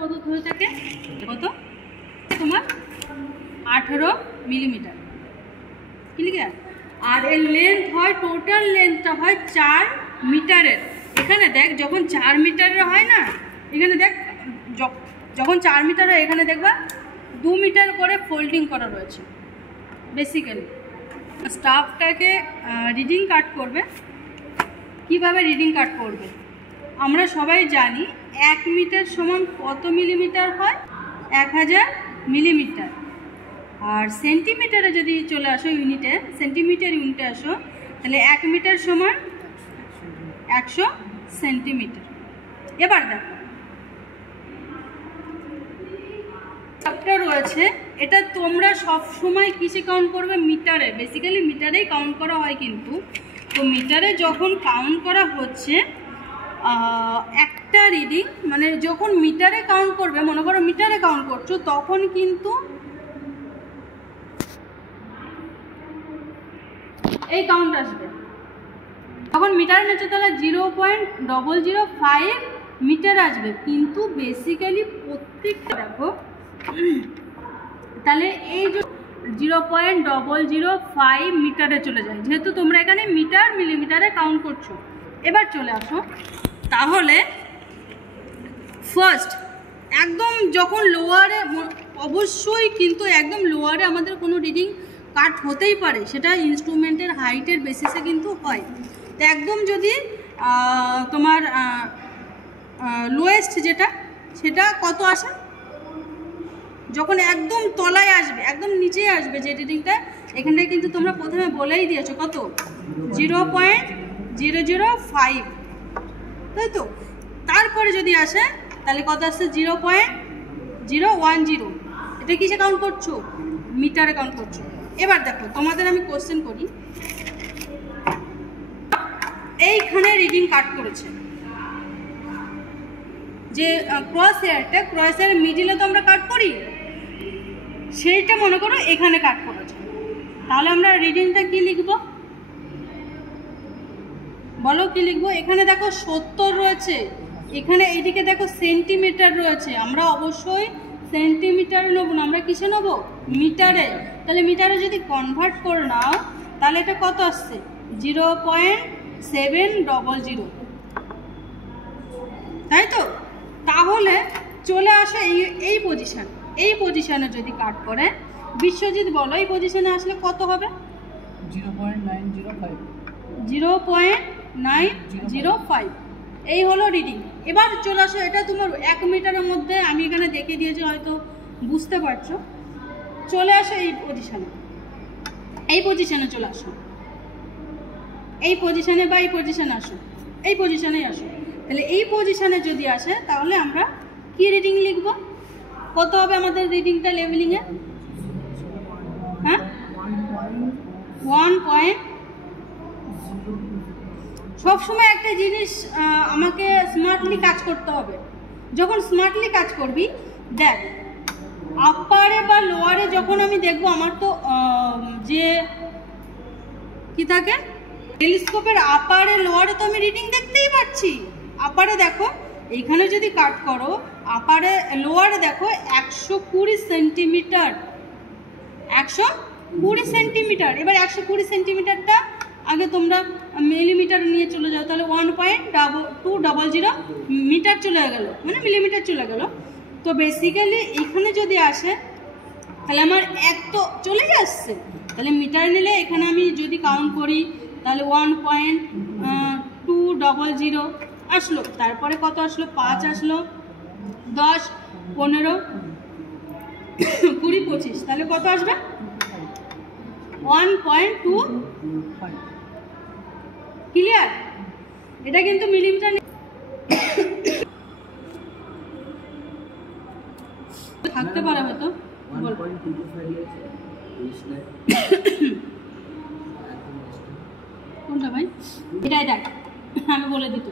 কত হয়ে থাকে, কত তোমার 18 মিলিমিটার, ক্লিয়ার। আর এর লেন্থ হয়, টোটাল লেন্থটা হয় 4 মিটারের। এখানে দেখ যখন 4 মিটারের হয় না, এখানে দেখ যখন 4 মিটার হয় এখানে দেখবা 2 মিটার করে ফোল্ডিং করা রয়েছে। বেসিক্যালি স্টাফটাকে রিডিং কাট করবে, কিভাবে রিডিং কাট করবে আমরা সবাই জানি। 1 মিটার সমান কত মিলিমিটার হয়, 1000 মিলিমিটার। আর সেন্টিমিটারে যদি চলে আসো, ইউনিটে, সেন্টিমিটার ইউনিটে আসো, তাহলে 1 মিটার সমান 100 সেন্টিমিটার। এবার দেখো একটা রয়েছে, এটা তোমরা সব সময় কিসে কাউন্ট করবে, মিটারে। বেসিক্যালি মিটারেই কাউন্ট করা হয়, কিন্তু তো মিটারে যখন কাউন্ট করা হচ্ছে একটা রিডিং, মানে যখন মিটারে কাউন্ট করবে, মনে করো মিটারে কাউন্ট করছো, তখন কিন্তু এই কাউন্ট আসবে। তখন মিটার নিচে তাহলে 0.005 মিটার আসবে, কিন্তু বেসিক্যালি প্রত্যেকটা দেখো তাহলে এই যে 0.005 মিটারে চলে যায়, যেহেতু তোমরা এখানে মিটার মিলিমিটারে কাউন্ট করছো। এবার চলে আসো, তাহলে ফার্স্ট একদম যখন লোয়ারে, অবশ্যই কিন্তু একদম লোয়ারে আমাদের কোনো রিডিং কাট হতেই পারে, সেটা ইনস্ট্রুমেন্টের হাইটের বেসিসে কিন্তু হয়। তো একদম যদি তোমার লোয়েস্ট যেটা, সেটা কত আসে, যখন একদম তলায় আসবে, একদম নিচে আসবে যে রিডিংটা, এখানটায় কিন্তু তোমরা প্রথমে বলেই দিয়েছো কত, 0.005, তাই তো। তারপরে যদি আসে তাহলে কত আসছে, 0.010। এটা কিসে কাউন্ট করছো, মিটারে কাউন্ট করছো। এবার দেখো তোমাদের আমি কোশ্চেন করি, এইখানে রিডিং কাট করেছে যে ক্রস হেয়ারটা, ক্রস হেয়ার মিডিলে তো আমরা কাট করি, সেইটা মনে করো এখানে কাট করেছে। তাহলে আমরা রিডিংটা কি লিখবো, বলো কি লিখবো। এখানে দেখো 70 রয়েছে, এখানে এইদিকে দেখো সেন্টিমিটার রয়েছে। আমরা অবশ্যই সেন্টিমিটারে নেবো না, আমরা কিসে নেবো, মিটারে। তাহলে মিটারে যদি কনভার্ট করে নাও তাহলে এটা কত আসছে, 0.700, তাই তো। তাহলে চলে আসে এই পজিশন, এই পজিশনে যদি কাট করে, বিশ্বজিৎ বলো এই পজিশনে আসলে কত হবে, 0.905। এই হলো রিডিং। এবার চলে আসো, এটা তোমার 1 মিটারের মধ্যে আমি এখানে দেখিয়ে দিয়েছি, হয়তো বুঝতে পারছো। চলে আসো এই পজিশনে, এই পজিশনে চলে আসো, এই পজিশনে বা এই পজিশনে আসো, এই পজিশনেই আসো। তাহলে এই পজিশনে যদি আসে তাহলে আমরা কি রিডিং লিখব, কত হবে আমাদের রিডিংটা লেভেলিংয়ে, হ্যাঁ 1. সবসময় একটা জিনিস আমাকে স্মার্টলি কাজ করতে হবে। যখন স্মার্টলি কাজ করবি, দেখ আপারে বা লোয়ারে যখন আমি দেখবো, আমার তো যে কি থাকে, টেলিস্কোপের আপারে লোয়ারে তো আমি রিডিং দেখতেই পাচ্ছি। আপারে দেখো, এইখানে যদি কাট করো, আপারে লোয়ারে দেখো 120 সেন্টিমিটার, 120 সেন্টিমিটার। এবার 120 সেন্টিমিটারটা আগে তোমরা মিলিমিটার নিয়ে চলে যাও, তাহলে 1.200 মিটার চলে গেল, মানে মিলিমিটার চলে গেল। তো বেসিক্যালি এখানে যদি আসে তাহলে আমার এক তো চলেই আসছে, তাহলে মিটার নিলে এখানে আমি যদি কাউন্ট করি তাহলে 1.200 আসলো। তারপরে কত আসলো, 5 আসলো, 10, 15, 20, 25, তাহলে কত আসবে, 1.25। ক্লিয়ার। এটা কিন্তু মিলিমিটার থাকতে পারে হয়তো, কোনটা ভাই, এটাই দেখ, আমি বলে দিই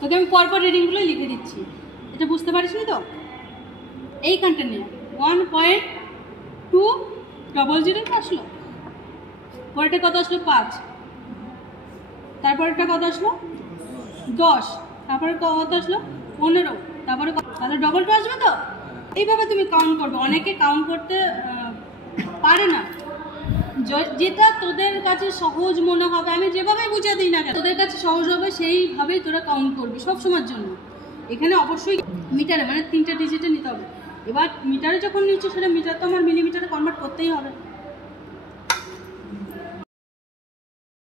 তোকে আমি পরপর রিডিংগুলো লিখে দিচ্ছি, এটা বুঝতে পারিস নি তো। এইখানটা নিয়ে 1.200 আসলো, পরেরটা কত আসলো, 5, তারপরেরটা কত আসলো, 10, তারপরে কত আসলো, 15, তারপরে তাহলে ডবল টু আসবে তো। এইভাবে তুমি কাউন্ট করবে। অনেকে কাউন্ট করতে পারে না, যেটা তোদের কাছে সহজ মনে হবে, আমি যেভাবে বুঝিয়ে দিই না কেন তোদের কাছে সহজ হবে সেইভাবেই তোরা কাউন্ট করবি সব সময়ের জন্য। এখানে অবশ্যই মিটারে মানে 3টে ডিজিটে নিতে হবে। এবার মিটারে যখন নিচ্ছি সেটা মিটার তো আমার মিলিমিটারে কনভার্ট করতেই হবে।